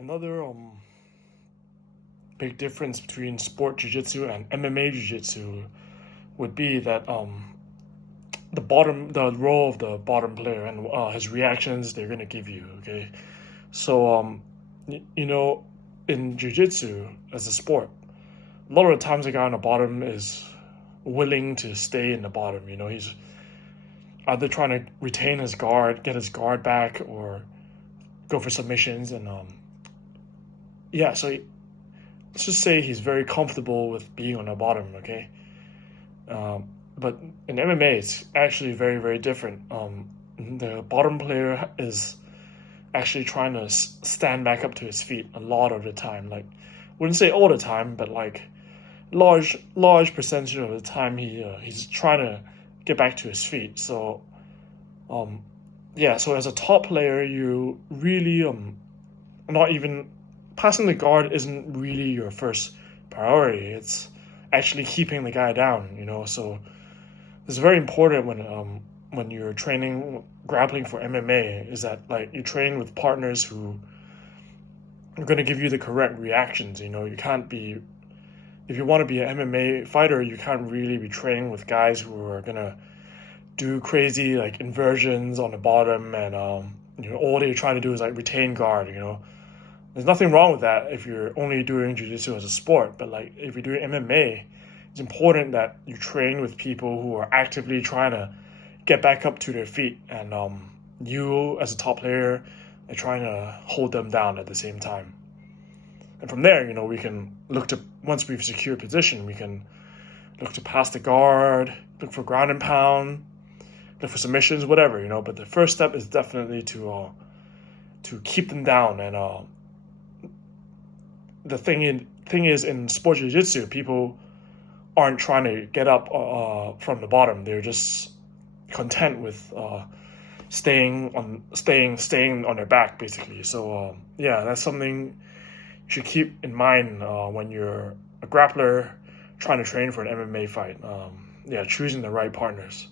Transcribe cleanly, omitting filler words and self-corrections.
Another big difference between sport jiu-jitsu and MMA jiu-jitsu would be that the role of the bottom player and his reactions they're gonna give you. Okay, so in jiu-jitsu as a sport, a lot of the times the guy on the bottom is willing to stay in the bottom. He's either trying to retain his guard, get his guard back, or go for submissions. And yeah, so let's just say he's very comfortable with being on the bottom. Okay, but in MMA, it's actually very, very different. The bottom player is actually trying to stand back up to his feet a lot of the time. Like, wouldn't say all the time, but like large percentage of the time he's trying to get back to his feet. So yeah, so as a top player, you really not even passing the guard isn't really your first priority. It's actually keeping the guy down. So it's very important when you're training grappling for MMA is that like you train with partners who are going to give you the correct reactions. You can't be if you want to be an MMA fighter, you can't really be training with guys who are gonna do crazy like inversions on the bottom and all they're trying to do is like retain guard. There's nothing wrong with that if you're only doing jiu-jitsu as a sport, but like if you're doing MMA, it's important that you train with people who are actively trying to get back up to their feet, and you as a top player are trying to hold them down at the same time. And from there, we can look to, once we've secured position, we can look to pass the guard, look for ground and pound, look for submissions, whatever. But the first step is definitely to keep them down. And the thing is, in sport jiu-jitsu, people aren't trying to get up from the bottom. They're just content with staying on their back, basically. So yeah, that's something you should keep in mind when you're a grappler trying to train for an MMA fight. Yeah, choosing the right partners.